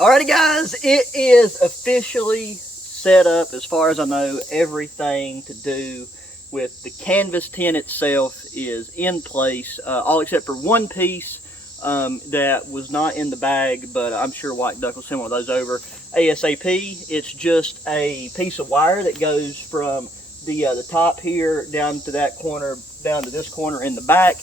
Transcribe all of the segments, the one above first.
Alrighty guys, it is officially set up. As far as I know, everything to do with the canvas tent itself is in place, all except for one piece that was not in the bag, but I'm sure White Duck will send one of those over ASAP. It's just a piece of wire that goes from the top here down to that corner, down to this corner in the back,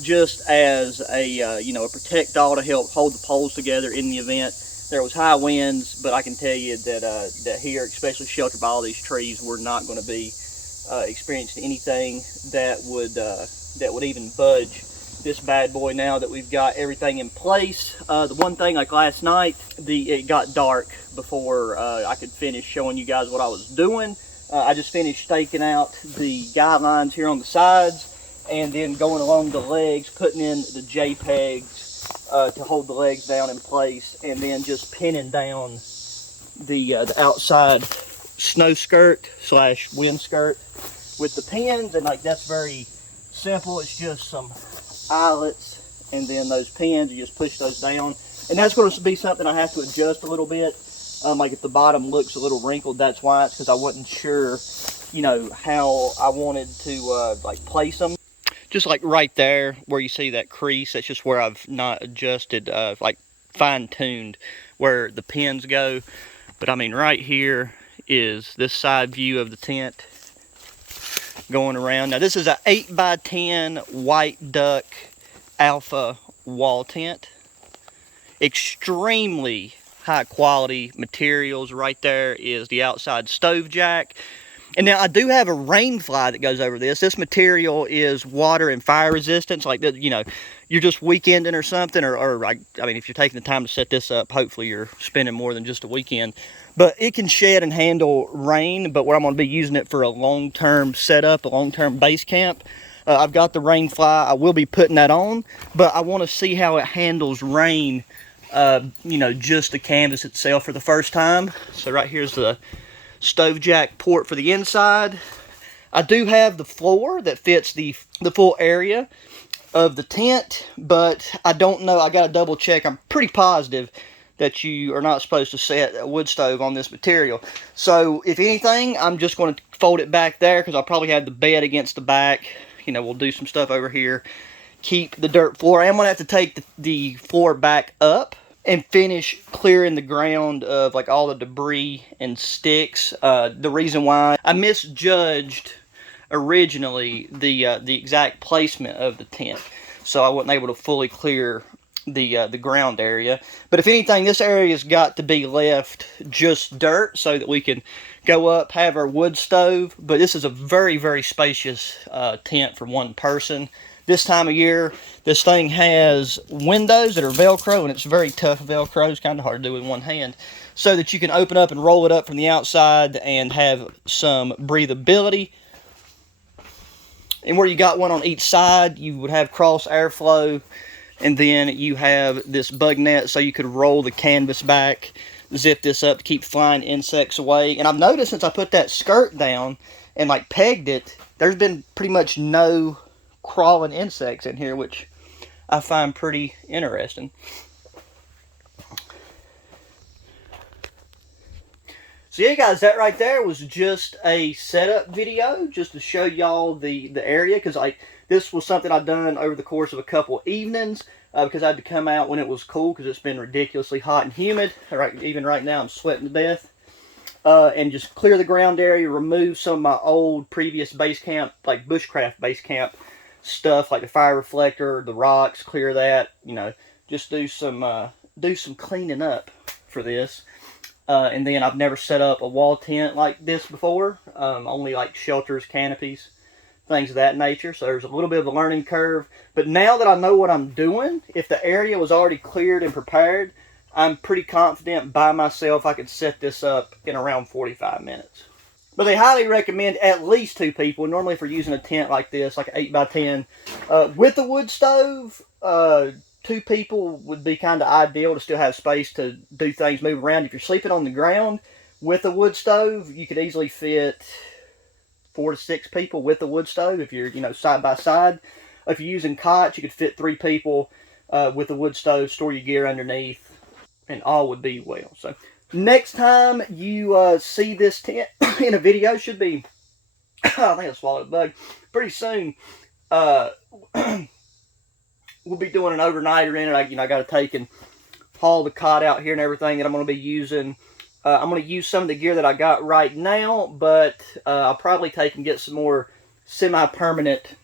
just as a a protect-all to help hold the poles together in the event there was high winds. But I can tell you that that here, especially sheltered by all these trees, we're not going to be experiencing anything that would even budge this bad boy now that we've got everything in place. The one thing, like last night, it got dark before I could finish showing you guys what I was doing. I just finished staking out the guidelines here on the sides, and then going along the legs, putting in the J-pegs to hold the legs down in place, and then just pinning down the outside snow skirt slash wind skirt with the pins. And like, that's very simple. It's just some eyelets and then those pins. You just push those down, and that's going to be something I have to adjust a little bit. Like if the bottom looks a little wrinkled, that's why. It's because I wasn't sure, how I wanted to like place them. Just like right there where you see that crease, that's just where I've not adjusted, like fine-tuned where the pins go. But I mean, right here is this side view of the tent going around. Now this is an 8x10 White Duck Alpha wall tent. Extremely high quality materials. Right there is the outside stove jack. And now I do have a rain fly that goes over this. This material is water and fire resistant. Like, you're just weekending or something, or I mean, if you're taking the time to set this up, hopefully you're spending more than just a weekend. But it can shed and handle rain, but where I'm going to be using it for a long-term setup, a long-term base camp. I've got the rain fly. I will be putting that on, but I want to see how it handles rain, just the canvas itself for the first time. So right here's the stove jack port for the inside. I do have the floor that fits the full area of the tent, but I don't know. I got to double check. I'm pretty positive that you are not supposed to set a wood stove on this material. So if anything, I'm just going to fold it back there, because I'll probably have the bed against the back. We'll do some stuff over here. Keep the dirt floor. I am going to have to take the floor back up and finish clearing the ground of like all the debris and sticks. The reason why I misjudged originally the exact placement of the tent, so I wasn't able to fully clear the ground area. But if anything, this area's got to be left just dirt so that we can go up, have our wood stove. But this is a very, very spacious tent for one person. This time of year, this thing has windows that are Velcro, and it's very tough Velcro. It's kind of hard to do with one hand, so that you can open up and roll it up from the outside and have some breathability. And where you got one on each side, you would have cross airflow, and then you have this bug net, so you could roll the canvas back, zip this up to keep flying insects away. And I've noticed since I put that skirt down and like pegged it, there's been pretty much no crawling insects in here, which I find pretty interesting. So yeah guys, that right there was just a setup video, just to show y'all the area, because this was something I've done over the course of a couple evenings, because I had to come out when it was cool, because it's been ridiculously hot and humid. Even right now I'm sweating to death. And just clear the ground area, remove some of my old previous base camp, like bushcraft base camp stuff, like the fire reflector, the rocks, clear that, just do some cleaning up for this. And then I've never set up a wall tent like this before, only like shelters, canopies, things of that nature. So there's a little bit of a learning curve. But now that I know what I'm doing, if the area was already cleared and prepared, I'm pretty confident by myself I could set this up in around 45 minutes. But they highly recommend at least 2 people. Normally for using a tent like this, like an 8x10, with a wood stove, 2 people would be kind of ideal to still have space to do things, move around. If you're sleeping on the ground with a wood stove, you could easily fit 4 to 6 people with a wood stove if you're, side by side. If you're using cots, you could fit 3 people with a wood stove, store your gear underneath. and all would be well. So next time you see this tent in a video, should be, I think I swallowed a bug, pretty soon, we'll be doing an overnighter in it. I got to take and haul the cot out here and everything that I'm going to be using. I'm going to use some of the gear that I got right now, but I'll probably take and get some more semi-permanent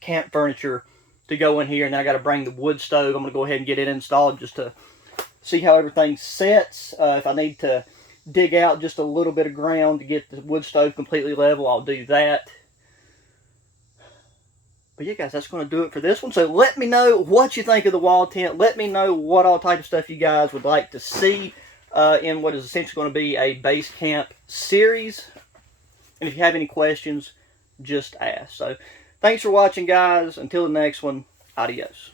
camp furniture to go in here, and I got to bring the wood stove. I'm going to go ahead and get it installed just to see how everything sets. If I need to dig out just a little bit of ground to get the wood stove completely level, I'll do that. But yeah, guys, that's going to do it for this one. So let me know what you think of the wall tent. Let me know what all type of stuff you guys would like to see in what is essentially going to be a base camp series. And if you have any questions, just ask. So thanks for watching, guys. Until the next one, adios.